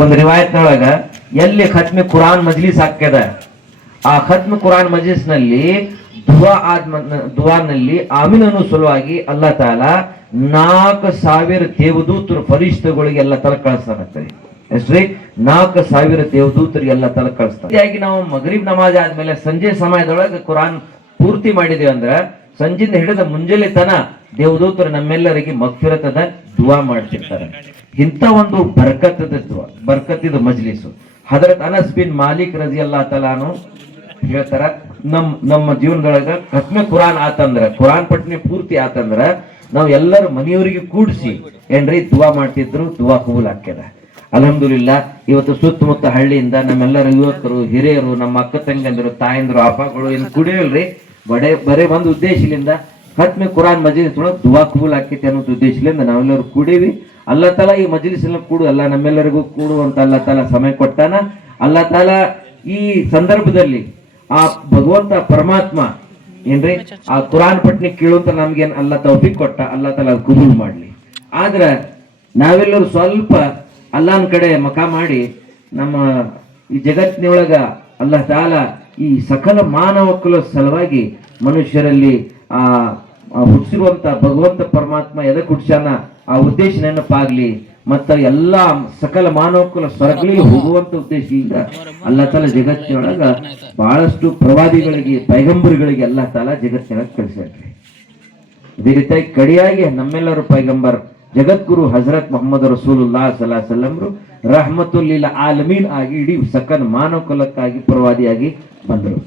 ಒಂದ್ ರಿವಾಯತ್ನೊಳಗ ಎಲ್ಲಿ ಖತ್ಮೆ ಕುರಾನ್ ಮಜ್ಲಿಸ್ ಹಾಕ್ಯದ ಆ ಖತ್ಮೆ ಕುರಾನ್ ಮಜ್ಲಿಸ್ ನಲ್ಲಿ ದುವಾನಲ್ಲಿ ಆಮೀನ್ ಅನ್ನೋ ಸಲುವಾಗಿ ಅಲ್ಲಾ ತಾಲ 4,000 ದೇವದೂತರು ಫರಿಷ್ಠಗಳಿಗೆ ಎಲ್ಲ ತರ ಕಳಿಸ್ತಾನಂತಾರೆ. ಎಷ್ಟ್ರಿ? 4,000 ದೇವದೂತರಿಗೆ ಎಲ್ಲ ತರ ಕಳಿಸ್ತಾರೆ. ಹೀಗಾಗಿ ನಾವು ಮಗರಿಬ್ ನಮಾಜ್ ಆದ್ಮೇಲೆ ಸಂಜೆ ಸಮಯದೊಳಗೆ ಕುರಾನ್ ಪೂರ್ತಿ ಮಾಡಿದೇವೆ ಅಂದ್ರ ಸಂಜೆಯಿಂದ ಹಿಡಿದ ಮುಂಜಾನೆ ತನ ದೇವದೂತರು ನಮ್ಮೆಲ್ಲರಿಗೆ ಮಗ್ಫಿರತದ ದುವಾ ಮಾಡ್ತಿರ್ತಾರೆ. ಇಂಥ ಒಂದು ಬರ್ಕತ್ತಿದ ಮಜ್ಲಿಸು ಹಜರತ್ ಅನಸ್ ಬಿನ್ ಮಾಲಿಕ್ ರಜಿಯಲ್ಲಾಹು ತಆಲಾನು ಹೇಳ್ತಾರ, ನಮ್ಮ ಜೀವನದೊಳಗ ಖತ್ಮೆ ಕುರಾನ್ ಆತಂದ್ರ, ಕುರಾನ್ ಪಠನೆ ಪೂರ್ತಿ ಆತಂದ್ರ ನಾವು ಎಲ್ಲರೂ ಮನೆಯವರಿಗೆ ಕೂಡಿಸಿ ಏನ್ರಿ ದುವಾ ಮಾಡ್ತಿದ್ರು. ದುವಾ ಕಬೂಲ್ ಆಗ್ಯದ ಅಲ್ಹಮ್ದುಲಿಲ್ಲಾ. ಇವತ್ತು ಸುತ್ತಮುತ್ತ ಹಳ್ಳಿಯಿಂದ ನಮ್ಮೆಲ್ಲರ ಯುವಕರು, ಹಿರಿಯರು, ನಮ್ಮ ಅಕ್ಕ ತಂಗಂದಿರು, ತಾಯಂದ್ರು, ಅಪ್ಪಗಳು ಏನು ಕುಡಿಯಲ್ರಿ ಬರೇ ಒಂದು ಉದ್ದೇಶದಿಂದ ಖತ್ಮೆ ಕುರಾನ್ ಮಜ್ಲಿಸ್ ಒಳಗೆ ದುವಾ ಕಬೂಲ್ ಆಕೈತಿ ಅನ್ನೋದು ಉದ್ದೇಶದಿಂದ ನಾವೆಲ್ಲರೂ ಕೂಡೀವಿ. ಅಲ್ಲಾ ತಾಲ ಈ ಮಜ್ಲಿಸ್ ಎಲ್ಲ ಕೂಡು ಅಲ್ಲ ನಮ್ಮೆಲ್ಲರಿಗೂ ಕೂಡುವಂತ ಅಲ್ಲಾ ತಾಲ ಸಮಯ ಕೊಟ್ಟಾನ. ಅಲ್ಲಾ ತಾಲ ಈ ಸಂದರ್ಭದಲ್ಲಿ ಆ ಭಗವಂತ ಪರಮಾತ್ಮ ಏನ್ರಿ ಆ ಕುರಾನ್ ಪಠನೆ ಕೇಳುವಂತ ನಮ್ಗೇನ್ ಅಲ್ಲಾ ತೌಫೀಕ್ ಕೊಟ್ಟ. ಅಲ್ಲಾ ತಾಲ ಅದು ಕಬೂಲ್ ಮಾಡ್ಲಿ. ಆದ್ರ ನಾವೆಲ್ಲರೂ ಸ್ವಲ್ಪ ಅಲ್ಲಾನ್ ಕಡೆ ಮಖ ಮಾಡಿ ನಮ್ಮ ಈ ಜಗತ್ತಿನೊಳಗ ಅಲ್ಲಾ ತಾಲ ಈ ಸಕಲ ಮಾನವ ಕುಲ ಸಲುವಾಗಿ ಮನುಷ್ಯರಲ್ಲಿ ಆ ಹುಟ್ಟಿಸಿರುವಂತ ಭಗವಂತ ಪರಮಾತ್ಮ ಎದಕ್ಕೆ ಹುಟ್ಸ್ಯಾನ ಆ ಉದ್ದೇಶ ನೆನಪಾಗ್ಲಿ. ಮತ್ತ ಎಲ್ಲಾ ಸಕಲ ಮಾನವ ಕುಲ ಸ್ವರ್ಗಗಳಿಗೆ ಹೋಗುವಂತ ಉದ್ದೇಶದಿಂದ ಅಲ್ಲಾ ತಾಲ ಜಗತ್ತಿನೊಳಗ ಬಹಳಷ್ಟು ಪ್ರವಾದಿಗಳಿಗೆ, ಪೈಗಂಬರ್ಗಳಿಗೆ ಅಲ್ಲಾ ತಾಲ ಜಗತ್ತಿನೊಳಗೆ ಕಳಿಸ್ಯಾರ್ರಿ. ಇದೇ ರೀತಿಯಾಗಿ ಕಡಿಯಾಗಿ ನಮ್ಮೆಲ್ಲರೂ ಪೈಗಂಬರ್ ಜಗದ್ಗುರು ಹಜರತ್ ಮೊಹಮ್ಮದ್ ರಸೂಲುಲ್ಲಾಹ್ ಸಲ್ಲಲ್ಲಾಹು ಅಲೈಹಿ ವಸಲ್ಲಂ ರಹಮತುಲ್ ಲಿಲ್ ಆಲಮೀನ್ ಆಗಿ ಇಡೀ ಸಕಲ ಮಾನವ ಕುಲಕ್ಕಾಗಿ ಪ್ರವಾದಿಯಾಗಿ ಬಂದರು.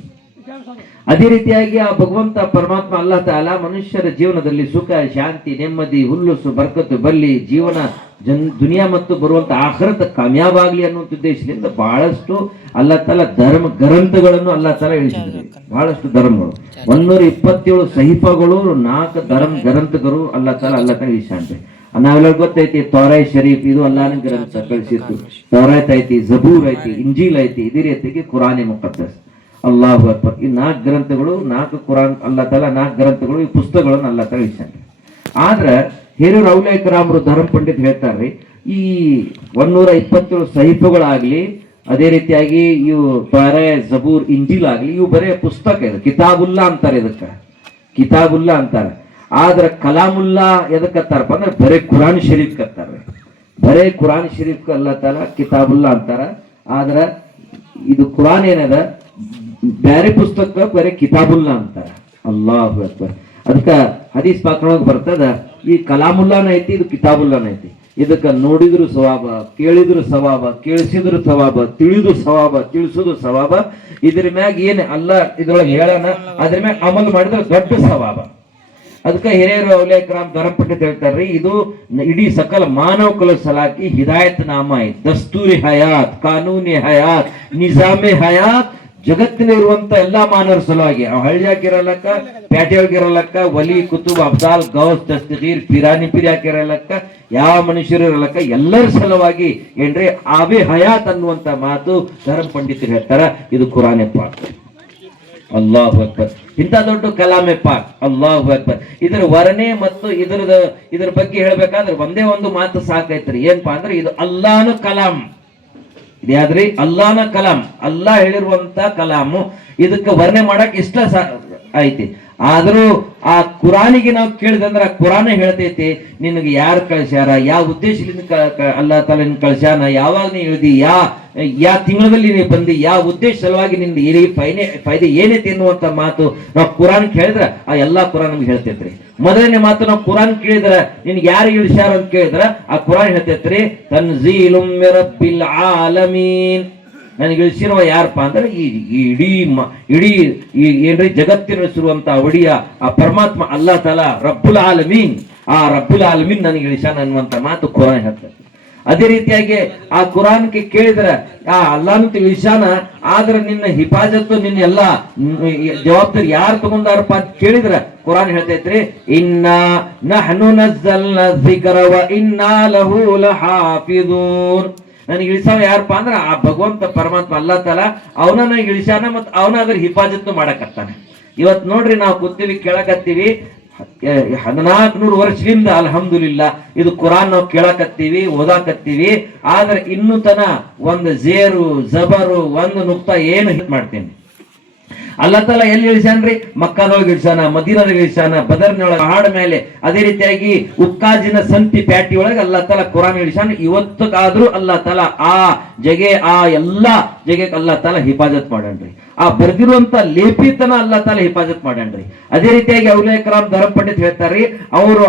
ಅದೇ ರೀತಿಯಾಗಿ ಆ ಭಗವಂತ ಪರಮಾತ್ಮ ಅಲ್ಲಾಹ್ ತಾಲಾ ಮನುಷ್ಯರ ಜೀವನದಲ್ಲಿ ಸುಖ, ಶಾಂತಿ, ನೆಮ್ಮದಿ, ಹುಲ್ಲುಸು, ಬರ್ಕತ್ತು ಬಲ್ಲಿ ಜೀವನ ದುನಿಯಾ ಮತ್ತು ಬರುವಂತ ಆಖರತ ಕಾಮಯಾಬ್ ಆಗ್ಲಿ ಅನ್ನುವಂಥ ಉದ್ದೇಶದಿಂದ ಬಹಳಷ್ಟು ಅಲ್ಲಾಹ್ ತಾಲಾ ಧರ್ಮ ಗ್ರಂಥಗಳನ್ನು ಅಲ್ಲಾಹ್ ತಾಲಾ ಇಳಿಸಿದ್ರು. ಬಹಳಷ್ಟು ಧರ್ಮಗಳು 127 ಸಹಿಫಗಳು, 4 ಧರ್ಮ ಗ್ರಂಥಗಳು ಅಲ್ಲಾಹ್ ತಾಲಾ ಇಳಿಸ್ಯಾನ್ರಿ. ನಾವೆಲ್ಲ ಗೊತ್ತೈತಿ ತೌರಾತ್ ಶರೀಫ್ ಇದು ಅಲ್ಲಾಹನ ಗ್ರಂಥ ಕಳಿಸಿತ್ತು. ತೌರಾತ್ ಐತಿ, ಜಬೂರ್ ಐತಿ, ಇಂಜೀಲ್ ಐತಿ, ಇದೇ ರೀತಿಯಾಗಿ ಕುರಾನ್ ಮುಖದ್ದಸ್. ಅಲ್ಲಾಹು ಅಕ್ಬರ್. ಈ 4 ಗ್ರಂಥಗಳು, 4 ಕುರಾನ್ ಅಲ್ಲಾ ತಾಲ 4 ಗ್ರಂಥಗಳು, ಈ ಪುಸ್ತಕಗಳನ್ನು ಅಲ್ಲಾ ತಾಲ ಇಳಿಸ್ಯಾನ್ರಿ. ಆದ್ರ ಹಿರಿಯರು ಔಲಿಯಾ ಕಿರಾಮರು ಧರ್ಮ ಪಂಡಿತ್ ಹೇಳ್ತಾರ್ರಿ, ಈ 127 ಸಹಿಫಗಳಾಗ್ಲಿ, ಅದೇ ರೀತಿಯಾಗಿ ಇವು ತೌರಾತ್, ಜಬೂರ್, ಇಂಜೀಲ್ ಆಗ್ಲಿ, ಇವು ಬರೇ ಪುಸ್ತಕ. ಇದು ಕಿತಾಬುಲ್ಲಾ ಅಂತಾರೆ, ಇದಕ್ಕ ಕಿತಾಬುಲ್ಲಾ ಅಂತಾರೆ. ಆದ್ರ ಕಲಾಮುಲ್ಲಾ ಎದಕ್ಕತ್ತಾರಪ್ಪ ಅಂದ್ರೆ ಬರೇ ಕುರಾನ್ ಶರೀಫ್ ಕತ್ತಾರೆ. ಬರೇ ಕುರಾನ್ ಶರೀಫ್ ಅಲ್ಲಾ ತಾಲ ಕಿತಾಬುಲ್ಲಾ ಅಂತಾರ. ಆದ್ರ ಇದು ಕುರಾನ್ ಏನದ ಬೇರೆ ಪುಸ್ತಕ ಬರೇ ಕಿತಾಬುಲ್ಲಾ ಅಂತಾರ. ಅಲ್ಲಾಹು ಅಕ್ಬರ್. ಅದಕ್ಕ ಹದೀಸ್ ಪಾಕ್ರೊಳಗೆ ಬರ್ತದ, ಈ ಕಲಾಮುಲ್ಲಾನ ಐತಿ, ಇದು ಕಿತಾಬುಲ್ಲಾನ ಐತಿ. ಇದಕ್ಕ ನೋಡಿದ್ರು ಸವಾಬ, ಕೇಳಿದ್ರು ಸವಾಬ, ಕೇಳಿಸಿದ್ರು ಸವಾಬ, ತಿಳಿದು ಸವಾಬ, ತಿಳಿಸುದು ಸವಾಬ. ಇದ್ರ ಮ್ಯಾಗ ಏನ್ ಅಲ್ಲ ಇದ್ರೊಳಗೆ ಹೇಳೋಣ, ಅದ್ರ ಮ್ಯಾಗ ಅಮಲ್ ಮಾಡಿದ್ರೆ ದೊಡ್ಡ ಸವಾಬ. ಅದಕ್ಕೆ ಹಿರಿಯರು ಔಲಿಯಾ ಕಿರಾಮ್ ಧರ್ಮ ಪಂಡಿತ್ ಹೇಳ್ತಾರ್ರಿ, ಇದು ಇಡೀ ಸಕಲ ಮಾನವ ಕುಲ ಸಲಾಕಿ ಹಿದಾಯತ್ ನಾಮ ಐತ್, ದಸ್ತೂರಿ ಹಯಾತ್, ಕಾನೂನಿ ಹಯಾತ್, ನಿಜಾಮೆ ಹಯಾತ್. ಜಗತ್ತಿನಲ್ಲಿರುವಂತ ಎಲ್ಲಾ ಮಾನವರ ಸಲುವಾಗಿ, ಹಳ್ಳಿಯಾಗಿರಲಕ್ಕ, ಪ್ಯಾಟೆಯಾಗಿರಲಕ್ಕ, ವಲಿ, ಕುತುಬ್, ಅಬ್ದಾಲ್, ಗೌಸ್, ದಸ್ತಗೀರ್, ಪಿರಾನಿ ಪಿರಿಯಾಕಿರಲಕ್ಕ, ಯಾವ ಮನುಷ್ಯರು ಇರಲಕ್ಕ, ಎಲ್ಲರ ಸಲುವಾಗಿ ಏನ್ರಿ ಆಬೆ ಹಯಾತ್ ಅನ್ನುವಂತ ಮಾತು ಧರ್ಮ ಪಂಡಿತರು ಹೇಳ್ತಾರ. ಇದು ಕುರಾನ್ ಪಾಕ್. ಅಲ್ಲಾಹು ಅಕ್ಬರ್. ಇಂಥ ದೊಡ್ಡ ಕಲಾಮೆ ಪಾಕ್. ಅಲ್ಲಾಹು ಅಕ್ಬರ್. ಇದರ ವರ್ಣೆ ಮತ್ತು ಇದ್ರ ಬಗ್ಗೆ ಹೇಳ್ಬೇಕಾದ್ರೆ ಒಂದೇ ಒಂದು ಮಾತು ಸಾಕೈತ್ರಿ. ಏನಪ್ಪಾ ಅಂದ್ರೆ ಇದು ಅಲ್ಲಾಹನ ಕಲಾಂ. ಇದ್ಯಾದ್ರಿ ಅಲ್ಲಾಹನ ಕಲಾಂ, ಅಲ್ಲಾ ಹೇಳಿರುವಂತ ಕಲಾಮು. ಇದಕ್ಕೆ ವರ್ಣೆ ಮಾಡಕ್ ಇಷ್ಟ ಐತಿ. ಆದ್ರೂ ಆ ಕುರಾನಿಗೆ ನಾವು ಕೇಳಿದಂದ್ರ ಕುರಾನ ಹೇಳ್ತೈತಿ ನಿನಗೆ ಯಾರು ಕಳ್ಸ್ಯಾರ, ಯಾವ ಉದ್ದೇಶದಿಂದ ಅಲ್ಲಾ ತಾಲ ಕಳ್ಸ್ಯಾನ, ಯಾವಾಗ ನೀ ಹೇಳ್ದಿ, ಯಾ ತಿಂಗಳಲ್ಲಿ ನೀ ಬಂದಿ, ಯಾವ ಉದ್ದೇಶ ಸಲುವಾಗಿ ನಿಂದ ಫೈದೆ ಏನೈತಿ ಎನ್ನುವಂತ ಮಾತು ನಾವು ಕುರಾನ್ ಕೇಳಿದ್ರ ಆ ಎಲ್ಲಾ ಕುರಾನ್ ನಮ್ಗೆ ಹೇಳ್ತೈತ್ರಿ. ಮೊದಲನೇ ಮಾತು ನಾವು ಕುರಾನ್ ಕೇಳಿದ್ರ ನಿನ್ಗೆ ಯಾರು ಇಳಿಸ್ಯಾರ ಅಂತ ಕೇಳಿದ್ರ ಆ ಕುರಾನ್ ಹೇಳ್ತೈತ್ರಿ, ತನ್ಜೀಲುಂ ಮಿರ್ ರಬ್ಬಿಲ್ ಆಲಮೀನ್. ನನಗೆ ಇಳಿಸಿರುವ ಯಾರಪ್ಪ ಅಂದ್ರೆ ಈ ಇಡೀ ಏನ್ರಿ ಜಗತ್ತಿನಿರುವಂತ ಒಡಿಯ ಆ ಪರಮಾತ್ಮ ಅಲ್ಲಾ ತಾಲಾ ರಬ್ಬುಲ್ ಆಲಮೀನ್. ಆ ರಬ್ಬುಲ್ ಆಲಮೀನ್ ನನಗೆ ಇಳಿಸ್ಯಾನ ಅನ್ನುವಂತ ಮಾತು ಕುರಾನ್ ಹೇಳ್ತದೆ. ಅದೇ ರೀತಿಯಾಗಿ ಆ ಕುರಾನ್ಗೆ ಕೇಳಿದ್ರ ಆ ಅಲ್ಲಾನು ಇಳಿಸ್ಯಾನ, ಆದ್ರೆ ನಿನ್ನ ಹಿಫಾಜತ್ತು, ನಿನ್ನ ಎಲ್ಲಾ ಜವಾಬ್ದಾರಿ ಯಾರು ತಗೊಂಡಾರಪ್ಪ ಅಂತ ಕೇಳಿದ್ರ ಕುರಾನ್ ಹೇಳ್ತೈತ್ರಿ, ಇನ್ನಾ ನಹ್ನು ನzzalna ذಿಕ್ರ ವ ಇನ್ನಾ ಲಹು ಲಹಾಫಿಜೂನ್. ನನಗೆ ಇಳಿಸಾವ ಯಾರಪ್ಪ ಅಂದ್ರ ಆ ಭಗವಂತ ಪರಮಾತ್ಮ ಅಲ್ಲಾ ತಾಲ ಅವನ ನನಗೆ ಇಳಿಸ್ಯಾನ, ಮತ್ ಅವನ ಅದ್ರ ಹಿಫಾಜತ್ತು ಮಾಡಕತ್ತಾನೆ. ಇವತ್ ನೋಡ್ರಿ ನಾವು ಕೂತೀವಿ ಕೇಳಕತ್ತೀವಿ, 1400 ವರ್ಷದಿಂದ ಅಲ್ಹಮ್ದುಲಿಲ್ಲಾ ಇದು ಕುರಾನ್ ನಾವು ಕೇಳಕತ್ತೀವಿ, ಓದಾಕತ್ತೀವಿ. ಆದ್ರೆ ಇನ್ನೂ ತನ ಒಂದು ಜೇರು ಜಬರು ಒಂದು ನುಕ್ತ ಏನು ಹಿಟ್ ಮಾಡ್ತೇನೆ. ಅಲ್ಲಾ ತಾಲ ಎಲ್ಲಿ ಇಳಿಸ್ಯಾನ್ರಿ? ಮಕ್ಕಾದೊಳಗೆ ಇಳಿಸಾನ, ಮದೀನದಾಗ ಇಳಿಸಾನ, ಬದರ್ನೊಳಗೆ ಹಾಡ ಮೇಲೆ, ಅದೇ ರೀತಿಯಾಗಿ ಉಕ್ಕಾಜಿನ ಸಂತಿ ಪ್ಯಾಟಿ ಒಳಗೆ ಅಲ್ಲಾ ತಾಲ ಕುರಾನ್ ಇಳಿಸಾನ. ಇವತ್ತಕ್ಕಾದ್ರೂ ಅಲ್ಲಾ ತಾಲ ಆ ಜಗೆ ಆ ಎಲ್ಲಾ ಜಗೆಗೆ ಅಲ್ಲಾ ತಾಲ ಹಿಫಾಜತ್ ಮಾಡನ್ರಿ. ಆ ಬರ್ದಿರುವಂತ ಲೇಪಿತನ ಅಲ್ಲಾ ತಾಲ ಹಿಫಾಜತ್ ಮಾಡನ್ರಿ. ಅದೇ ರೀತಿಯಾಗಿ ಔಲಿಯಾ ಕರಾಮ್ ಧರ್ಮ ಪಂಡಿತ್ ಹೇಳ್ತಾರ್ರಿ, ಅವರು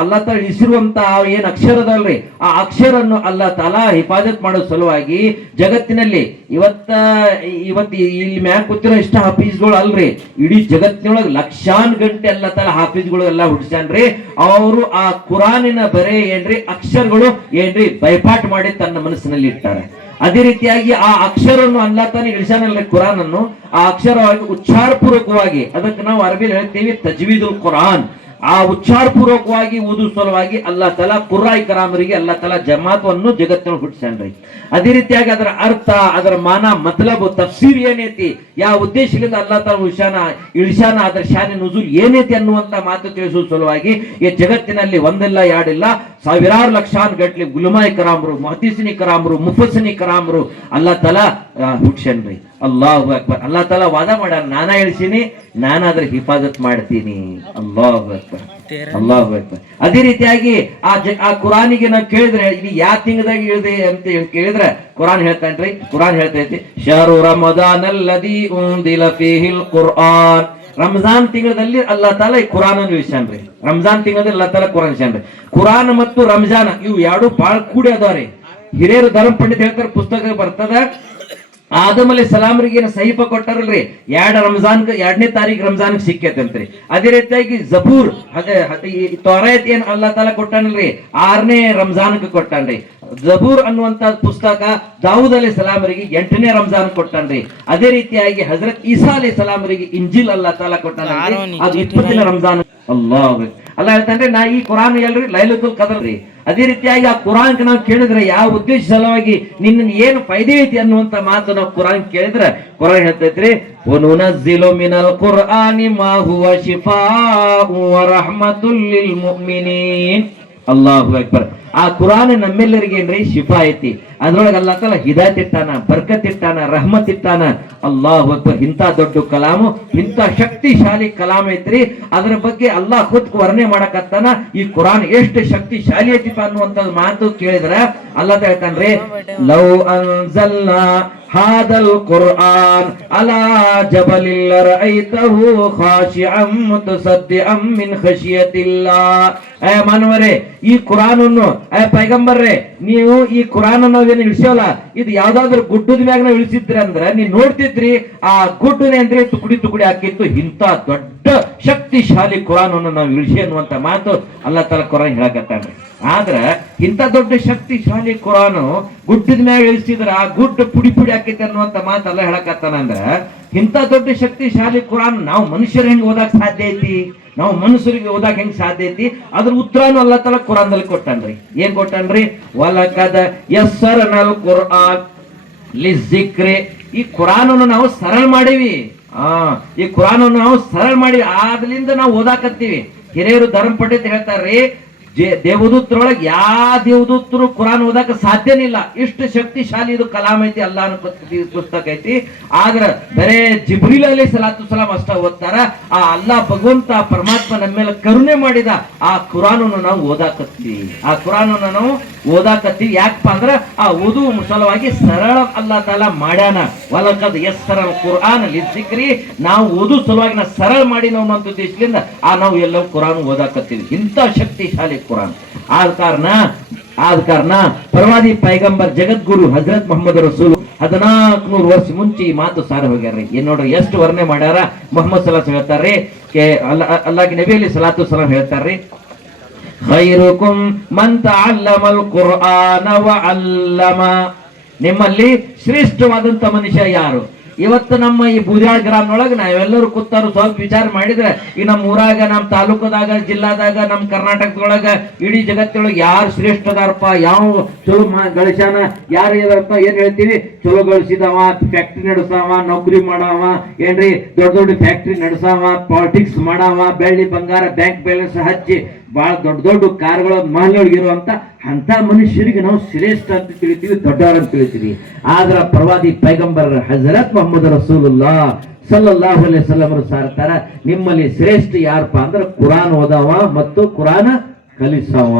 ಅಲ್ಲಾ ತಾಲ ಇಳಿಸಿರುವಂತ ಏನ್ ಅಕ್ಷರದಲ್ರಿ ಆ ಅಕ್ಷರನ್ನು ಅಲ್ಲಾ ತಾಲ ಹಿಫಾಜತ್ ಮಾಡೋ ಸಲುವಾಗಿ ಜಗತ್ತಿನಲ್ಲಿ ಇವತ್ತು ಇಲ್ಲಿ ಮ್ಯಾಕ್ ಕೂತಿರೋ ಇಷ್ಟ ಹಾಫೀಸ್ಗಳು ಅಲ್ರಿ, ಇಡೀ ಜಗತ್ತಿನೊಳಗೆ ಲಕ್ಷಾನ್ ಗಂಟೆ ಅಲ್ಲಾ ತಾಲ ಹಾಫೀಸ್ಗಳು ಎಲ್ಲಾ ಹುಡ್ಸ್ಯಾನ್ರಿ. ಅವರು ಆ ಕುರಾನಿನ ಬರೇ ಏನ್ರಿ ಅಕ್ಷರಗಳು ಏನ್ರಿ ಬೈಪಾಟ್ ಮಾಡಿ ತನ್ನ ಮನಸ್ಸಿನಲ್ಲಿ ಇಟ್ಟಾರೆ. ಅದೇ ರೀತಿಯಾಗಿ ಆ ಅಕ್ಷರವನ್ನು ಅಲ್ಲಾ ತಾನೇ ಇಳಿಸಾನಲ್ರಿ ಕುರಾನ್ ಅನ್ನು, ಆ ಅಕ್ಷರವಾಗಿ ಉಚ್ಚಾರ ಪೂರ್ವಕವಾಗಿ, ಅದಕ್ಕೆ ನಾವು ಅರಬಿಯಲ್ಲಿ ಹೇಳ್ತೀವಿ ತಜ್ವೀದುಲ್ ಕುರಾನ್. ಆ ಉಚ್ಚಾರ ಪೂರ್ವಕವಾಗಿ ಓದು ಸಲುವಾಗಿ ಅಲ್ಲಾ ತಲಾ ಕುರ್ರಾಯ್ ಕರಾಮರಿಗೆ ಅಲ್ಲಾ ತಲಾ ಜಮಾತವನ್ನು ಜಗತ್ತಿನ ಹುಟ್ಟಿಸ್ಯಾನ್ರಿ. ಅದೇ ರೀತಿಯಾಗಿ ಅದರ ಅರ್ಥ, ಅದರ ಮಾನ ಮತಲಬ್ ತಫ್ಸೀರ್ ಏನೈತಿ, ಯಾವ ಉದ್ದೇಶದಿಂದ ಅಲ್ಲಾ ತಲಾ ಇಳಿಸಾನ, ಅದರ ಶಾನೆ ನುಜೂಲ್ ಏನೈತಿ ಅನ್ನುವಂತ ಮಾತು ತಿಳಿಸುವ ಸಲುವಾಗಿ ಈ ಜಗತ್ತಿನಲ್ಲಿ ಒಂದಿಲ್ಲ ಎರಡಿಲ್ಲ ಸಾವಿರಾರು ಲಕ್ಷಾನ್ ಗಟ್ಲಿ ಗುಲಮಾಯ್ ಕರಾಮರು, ಮುಹದ್ದಿಸಿನಿ ಕರಾಮರು, ಮುಫಸ್ಸಿನಿ ಕರಾಮರು ಅಲ್ಲಾ ತಲಾ ಹುಟ್ಸ್ಯಾನ್ರಿ. ಅಲ್ಲಾಹು ಅಕ್ಬರ್. ಅಲ್ಲಾ ತಾಲ ವಾದ ಮಾಡ್ಯಾರ, ನಾನಾ ಇಳಿಸೀನಿ, ನಾನಾದ್ರೆ ಹಿಫಾಜತ್ ಮಾಡ್ತೀನಿ. ಅಲ್ಲಾಹು ಅಕ್ಬರ್, ಅಲ್ಲಾಹು ಅಕ್ಬರ್. ಅದೇ ರೀತಿಯಾಗಿ ಆ ಕುರಾನಿಗೆ ನಾವು ಕೇಳಿದ್ರೆ ಇದು ಯಾವ ತಿಂಗಳದಾಗ ಇಳಿದೆ ಅಂತ ಕೇಳಿದ್ರೆ ಕುರಾನ್ ಹೇಳ್ತಾನ್ರಿ, ಕುರಾನ್ ಹೇಳ್ತೈತಿ ಶಹರು ರಮದಾನ್ ಅಲ್ಲದಿ ಉಂದಿಲ ಫೀಹಿಲ್ ಕುರ್ಆನ್. ರಂಜಾನ್ ತಿಂಗಳಲ್ಲಿ ಅಲ್ಲಾ ತಾಲ ಈ ಕುರಾನ್ ಇಳಿಸ್ಯಾನ್ರಿ. ರಂಜಾನ್ ತಿಂಗಳಲ್ಲಿ ಅಲ್ಲಾ ತಾಲ ಕುರಾನ್ ಇಳಿಸ್ಯಾನ್ರಿ. ಕುರಾನ್ ಮತ್ತು ರಂಜಾನ್ ಇವು ಎರಡು ಬಹಳ ಕೂಡಿ ಅದಾವ್ರಿ. ಹಿರಿಯರು ಧರ್ಮ ಪಂಡಿತ್ ಹೇಳ್ತಾರೆ, ಪುಸ್ತಕ ಬರ್ತದ, ಆದಮ್ ಅಲೈಹಿ ಸಲಾಮರಿಗೆ ಸಹೀಫ ಕೊಟ್ಟಾರಲ್ರಿ, 2ನೇ ತಾರೀಕು ರಂಜಾನ್ ಸಿಕ್ಕೈತಂತ್ರಿ. ಅದೇ ರೀತಿಯಾಗಿ ಜಬೂರ್ ತೌರಾತ್ ಏನ್ ಅಲ್ಲಾ ತಾಲ ಕೊಟ್ಟಾನಲ್ರಿ 6ನೇ ರಂಜಾನ್ ಕೊಟ್ಟಾನ್ರಿ. ಜಬೂರ್ ಅನ್ನುವಂತ ಪುಸ್ತಕ ದಾವೂದ್ ಅಲೈಹಿ ಸಲಾಮರಿಗೆ 8ನೇ ರಂಜಾನ್ ಕೊಟ್ಟಾನ್ರಿ. ಅದೇ ರೀತಿಯಾಗಿ ಹಜರತ್ ಈಸಾ ಅಲೈಹಿ ಸಲಾಮರಿಗೆ ಇಂಜಿಲ್ ಅಲ್ಲಾ ತಾಲ ಕೊಟ್ಟಾನಲ್ರಿ, ಅದು 20ನೇ ರಂಜಾನ್. ಅಲ್ಲಾಹ್ ಅಲ್ಲ ಹೇಳ್ತಾನ್ರಿ, ನಾ ಈ ಕುರಾನ್ ಎಲ್ರಿ ಲೈಲತುಲ್ ಕದರ್ ರೀ. ಅದೇ ರೀತಿಯಾಗಿ ಆ ಕುರಾನ್ ನಾವು ಕೇಳಿದ್ರೆ ಯಾವ ಉದ್ದೇಶ ಸಲುವಾಗಿ ನಿನ್ನ ಏನು ಫೈದೆ ಐತಿ ಅನ್ನುವಂತ ಮಾತು ನಾವು ಕುರಾನ್ ಕೇಳಿದ್ರೆ ಕುರಾನ್ ಹೇಳ್ತೈತ್ರಿ, ವನುನಜ್ಜಿಲು ಮಿನಲ್ ಕುರ್ಆನಿ ಮಾ ಹುವ ಶಿಫಾഉ ವ ರಹ್ಮತುಲ್ ಲಿಲ್ ಮುಅ್ಮಿನೀನ್. ಅಲ್ಲಾಹು ಅಕ್ಬರ್. ಆ ಕುರಾನ್ ನಮ್ಮೆಲ್ಲರಿಗೆ ಏನ್ರಿ ಶಿಫಾ ಐತಿ. ಅದ್ರೊಳಗೆ ಅಲ್ಲಾ ತಾಲ ಹಿದಾಯತ್ ಇಟ್ಟಾನ, ಬರ್ಕತ್ ಇಟ್ಟಾನ, ರಹಮತ್ ಇಟ್ಟಾನ. ಅಲ್ಲಾಹು ಅಕ್ಬರ್. ಇಂಥ ದೊಡ್ಡ ಕಲಾಮು, ಇಂಥ ಶಕ್ತಿಶಾಲಿ ಕಲಾಮ್ ಐತ್ರಿ. ಅದ್ರ ಬಗ್ಗೆ ಅಲ್ಲಾಹ್ ಖುದ್ ವರ್ಣನೆ ಮಾಡಕತ್ತಾನ. ಈ ಕುರಾನ್ ಎಷ್ಟು ಶಕ್ತಿಶಾಲಿ ಐತಿಪ್ಪ ಅನ್ನುವಂತ ಮಾತು ಕೇಳಿದ್ರ ಅಲ್ಲಾ ಹೇಳ್ತಾನ್ರಿ, ಲೌ ಅನ್ಜಲ್ನಾ ಹಾದಲ್ ಕುರ್ಆನ್ ಅಲಾ ಜಬಲಿಲ್ ರಐತಹು ಖಾಶಿಅಂ ಮುತಸದ್ದಿಅಂ ಮಿನ್ ಖಶಿಯತಿಲ್ಲಾಹ್. ಮಾನವರೇ, ಈ ಕುರಾನ್ ಅನ್ನು ಪೈಗಂಬರ್ರೆ, ನೀವು ಈ ಕುರಾನ್ ಅನ್ನೋದೇನು ಇಳಿಸೋಲ್ಲ, ಇದು ಯಾವ್ದಾದ್ರು ಗುಡ್ಡದ ಮ್ಯಾಗ ನಾವು ಇಳಿಸಿದ್ರಿ ಅಂದ್ರೆ ನೀವ್ ನೋಡ್ತಿದ್ರಿ ಆ ಗುಡ್ಡನೇ ಅಂದ್ರೆ ತುಕುಡಿ ತುಕುಡಿ ಹಾಕಿತ್ತು. ಇಂಥ ದೊಡ್ಡ ಶಕ್ತಿಶಾಲಿ ಕುರಾನ್ ಅನ್ನು ನಾವು ಇಳಿಸಿ ಅನ್ನುವಂತ ಮಾತು ಅಲ್ಲಾ ತಾಲ ಕುರಾನ್ ಹೇಳಕತ್ತಾನ್ರಿ. ಆದ್ರ ಇಂಥ ದೊಡ್ಡ ಶಕ್ತಿಶಾಲಿ ಕುರಾನು ಗುಡ್ಡದ ಮ್ಯಾಗ ಇಳಿಸಿದ್ರ ಆ ಗುಡ್ಡ ಪುಡಿ ಪುಡಿ ಹಾಕೈತೆ ಅನ್ನುವಂತ ಮಾತು ಅಲ್ಲ ಹೇಳಕತ್ತಾನ. ಅಂದ್ರ ಇಂಥ ದೊಡ್ಡ ಶಕ್ತಿಶಾಲಿ ಕುರಾನ್ ನಾವು ಮನುಷ್ಯರು ಹೆಂಗ್ ಓದಾಕ್ ಸಾಧ್ಯ ಐತಿ? ನಾವು ಮನುಷ್ಯರಿಗೆ ಓದಾಕ್ ಹೆಂಗ್ ಸಾಧ್ಯ ಐತಿ? ಅದ್ರ ಉತ್ತರನು ಅಲ್ಲಾ ತಾಲ ಕುರಾನ್ದಲ್ಲಿ ಕೊಟ್ಟಾನ್ರಿ. ಏನ್ ಕೊಟ್ಟಾನ್ರಿ? ವಲಕದ ಯಸ್ಸರ್ನಲ್ ಕುರ್ಆನ್ ಲಿಜಿಕ್ರಿ. ಈ ಕುರಾನ್ ಅನ್ನು ನಾವು ಸರಳ ಮಾಡೀವಿ. ಈ ಕುರಾನ್ ಅನ್ನು ನಾವು ಸರಳ ಮಾಡಿ ಆದ್ರಿಂದ ನಾವು ಓದಾಕತ್ತೀವಿ. ಹಿರಿಯರು ಧರ್ಮ ಪಂಡಿತ್ ಹೇಳ್ತಾರ್ರಿ, ದೇವದೂತ್ರೊಳಗೆ ಯಾವ ದೇವದೂತರು ಕುರಾನ್ ಓದಾಕ ಸಾಧ್ಯನಿಲ್ಲ. ಇಷ್ಟು ಶಕ್ತಿಶಾಲಿ ಇದು ಕಲಾಮ್ ಐತಿ, ಅಲ್ಲಾಹನ ಪುಸ್ತಕ ಐತಿ. ಆದ್ರ ಬರೇ ಜಿಬ್ರೀಲ್ ಅಲೈಹಿ ಸಲಾತು ಸಲಾಮ್ ಅಷ್ಟ ಓದ್ತಾರ. ಆ ಅಲ್ಲಾಹ್ ಭಗವಂತ ಪರಮಾತ್ಮ ನಮ್ಮ ಮೇಲೆ ಕರುಣೆ ಮಾಡಿದ ಆ ಕುರಾನ್ ಅನ್ನು ನಾವು ಓದಾಕತ್ತೀವಿ. ಆ ಕುರಾನ್ ಅನ್ನು ನಾವು ಓದಾಕತ್ತೀವಿ. ಯಾಕಪ್ಪ ಅಂದ್ರ ಆ ಓದು ಸಲುವಾಗಿ ಸರಳ ಅಲ್ಲಾ ತಾಲ ಮಾಡ್ಯಾನ. ವಲಕದ್ ಯಸ್ಸರಲ್ ಕುರ್ಆನ್ ಲಿಜಿಕ್ರಿ. ನಾವು ಓದು ಸಲುವಾಗಿ ನಾವು ಸರಳ ಮಾಡಿ ನಾವು ಅನ್ನೋ ಉದ್ದೇಶದಿಂದ ನಾವು ಎಲ್ಲವೂ ಕುರಾನ್ ಓದಾಕತ್ತೀವಿ. ಇಂಥ ಶಕ್ತಿಶಾಲಿ ಕುರಾನ್. ಆದ ಕಾರಣ ಪ್ರವಾದಿ ಪೈಗಂಬರ್ ಜಗದ್ಗುರು ಹಜರತ್ ಮೊಹಮ್ಮದ್ ರಸೂಲ್ 1400 ವರ್ಷ ಮುಂಚೆ ಈ ಮಾತು ಸಾರಿ ಹೋಗ್ಯಾರ್ರಿ. ಏನ್ ನೋಡ್ರಿ ಎಷ್ಟು ವರ್ಣನೆ ಮಾಡ್ಯಾರ. ಮೊಹಮ್ಮದ್ ಸಲಾಸ್ ಹೇಳ್ತಾರ್ರಿ, ಅಲ್ಲಾಹ್ ನಬಿ ಅಲೈಹಿ ಸಲಾತು ಸಲಾಮ್ ಹೇಳ್ತಾರ್ರಿ, ಖೈರುಕುಂ ಮನ್ ತಅಲ್ಲಮಲ್ ಕುರ್ಆನ ವ ಅಲ್ಲಮ. ನಿಮ್ಮಲ್ಲಿ ಶ್ರೇಷ್ಠವಾದಂತ ಮನುಷ್ಯ ಯಾರು? ಇವತ್ತು ನಮ್ಮ ಈ ಬೂದ್ಯಾಳ ಗ್ರಾಮದೊಳಗೆ ನಾವೆಲ್ಲರೂ ಕೂತಾರು ಸ್ವಲ್ಪ ವಿಚಾರ ಮಾಡಿದ್ರೆ ಈ ನಮ್ಮ ಊರಾಗ ನಮ್ಮ ತಾಲೂಕದಾಗ ಜಿಲ್ಲಾದಾಗ ನಮ್ಮ ಕರ್ನಾಟಕದೊಳಗ ಇಡೀ ಜಗತ್ತೊಳಗೆ ಯಾರು ಶ್ರೇಷ್ಠ ಅದಾರಪ್ಪ, ಯಾವ ಚಲೋ ಗಳಿಸ್ಯಾನ, ಯಾರು ಇದಾರಪ್ಪ ಏನ್ ಹೇಳ್ತೀವಿ, ಚಲೋ ಗಳಿಸಿದವ, ಫ್ಯಾಕ್ಟ್ರಿ ನಡೆಸವ, ನೌಕರಿ ಮಾಡವ, ಏನ್ರಿ ದೊಡ್ಡ ದೊಡ್ಡ ಫ್ಯಾಕ್ಟ್ರಿ ನಡೆಸವ, ಪಾಲಿಟಿಕ್ಸ್ ಮಾಡವ, ಬೆಳ್ಳಿ ಬಂಗಾರ ಬ್ಯಾಂಕ್ ಬ್ಯಾಲೆನ್ಸ್ ಹಚ್ಚಿ ಬಹಳ ದೊಡ್ಡ ದೊಡ್ಡ ಕಾರ್ಗಳ ಮಹಲೊಳಗಿರುವಂತ ಅಂತ ಮನುಷ್ಯರಿಗೆ ನಾವು ಶ್ರೇಷ್ಠ ಅಂತ ತಿಳಿತೀವಿ, ದೊಡ್ಡವರ ಅಂತ ತಿಳಿತೀವಿ. ಆದ್ರ ಪ್ರವಾದಿ ಪೈಗಂಬರ್ ಹಜರತ್ ಮೊಹಮ್ಮದ್ ರಸೂಲುಲ್ಲಾ ಸಲ್ಲಲ್ಲಾಹು ಅಲೈಹಿ ವಸಲ್ಲಂ ಸಾರ್ತಾರ, ನಿಮ್ಮಲ್ಲಿ ಶ್ರೇಷ್ಠ ಯಾರಪ್ಪ ಅಂದ್ರೆ ಕುರಾನ್ ಓದವ ಮತ್ತು ಕುರಾನ್ ಕಲಿಸವ,